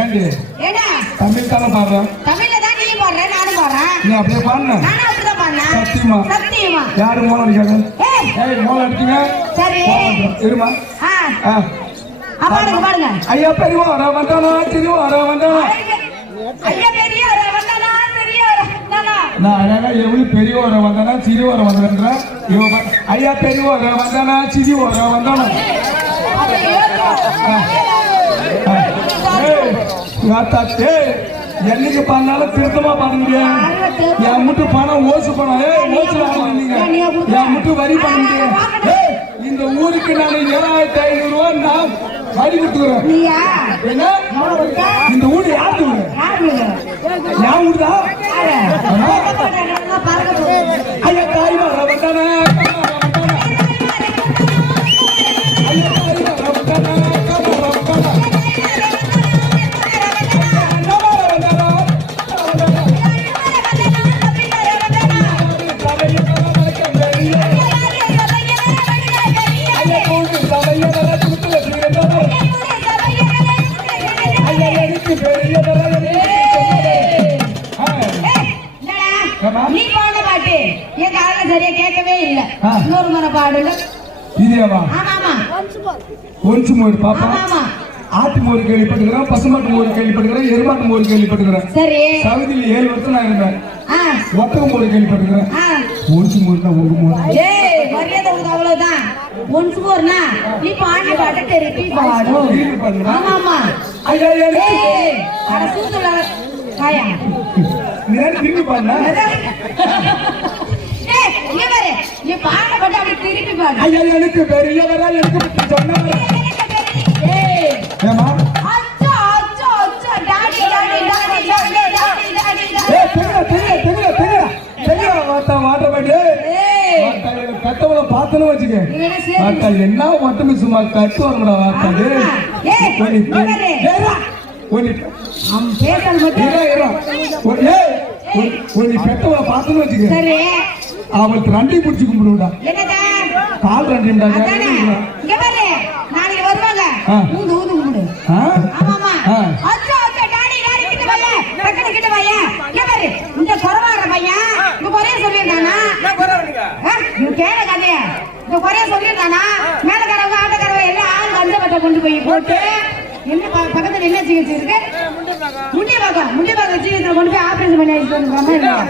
ஏண்டி தமிழ் தானே பாடுறேன். தமிழ்ல தான் நீ பாடுற, நானும் பாடுறேன். நீ அப்படியே பாடுன. நானும் அப்படிதான் பாடுனேன். சத்தியமா சத்தியமா. யாரு மோளம் அடிக்காங்க? ஏய் மோளம் அடிச்சீங்க. சரி இருமா. பாடுங்க பாடுங்க. ஐயா பெரியவா வர வந்தானா சிரிவா வர வந்தானா. ஐயா பெரியவா வர வந்தானா பெரியவா வந்தானா. நான் அழகா எவ்வளவு பெரியவா வர வந்தானா சிரிவா வர வந்தானா. ஐயா பெரியவா வர வந்தானா சிரிவா வர வந்தானா. என்னைக்கு பண்ணாலும் திருத்தமா பண்ணுங்க. என் முட்டு பணம் ஓசு பணம் ஓசு என் முட்டு வரி பண்ணுங்க. இந்த ஊருக்கு நான் 7500 ரூபாய் நான் வரி கொடுத்துக்கிறேன். இந்த ஊரு யாரு என் ஊருதா? ஐயா தாய் வர வந்தானா நீ பாட பாட்டு என் கால சரியா கேட்கவே இல்ல. இன்னொரு முறை பாடுங்க. இதேவா? ஆமா ஒன்சு மோர் பாப்பா. ஆமா ஆட்டு மோர் கேள்விப்பட்டுக்கிறேன், பசுமாட்டு மோர் கேள்விப்பட்டுக்கிறேன், எருமாட்டு மோர் கேள்விப்பட்டுக்கிறேன். சரி சவுதியில 7 வருஷம் நான் இருந்தேன். ஒட்டக மோர் கேள்விப்பட்டுக்கிறேன். ஒன்சு மோர்னா ஒரு மோர். மரியாதை உனக்கு அவ்வளவுதான். ஒன்சு மோர்னா நீ பாடி பாட்டு திருப்பி பாடு. ஆமா ஐயா அட சூதுல காயா நேரா திருப்பி பாடுனா. இங்க பாரு நீ பாட பாட்டு அப்படி திருப்பி பாடு. ஐயா எனக்கு பெரியவரா எனக்கு சொன்னாங்க. ஏமா அச்சா அச்சா அச்சா daddy daddy daddy daddy daddy daddy தெரிய வாட்ட பாடு. கட்டவள பார்த்தனு வச்சுக்க. என்ன மட்டுமே சும்மா கட்டு வரடா வாட்டாது. பெட்டவள பார்த்தனு வச்சுக்க. அவளுக்கு ரெண்டி பிடிச்சி கும்பிடுடா. கால் ரெண்டிண்டா. இங்க பாரு நாளைக்கு வருவாங்க. ஊது ஊது கும்பிடு. ஆமாமா அச்சா அச்சா டாடி டாடி கிட்ட வாயா. பக்கத்து கிட்ட வாயா. இங்க பாரு இந்த குறவாற பையன் இந்த குறைய சொல்லிருக்கானா? நான் குறவனுங்க. நீ கேள கதைய. இந்த குறைய சொல்லிருக்கானா? மேலக்காரவங்க ஆட்டக்காரவங்க எல்லாம் ஆள் கஞ்ச பட்ட கொண்டு போய் போட்டு என்ன பக்கத்துல என்ன சிகிச்சை இருக்கு? முண்டி பாக்கம் சிகிச்சை கொண்டு போய் ஆபரேஷன் பண்ணி வச்சிட்டு வந்துருக்காம.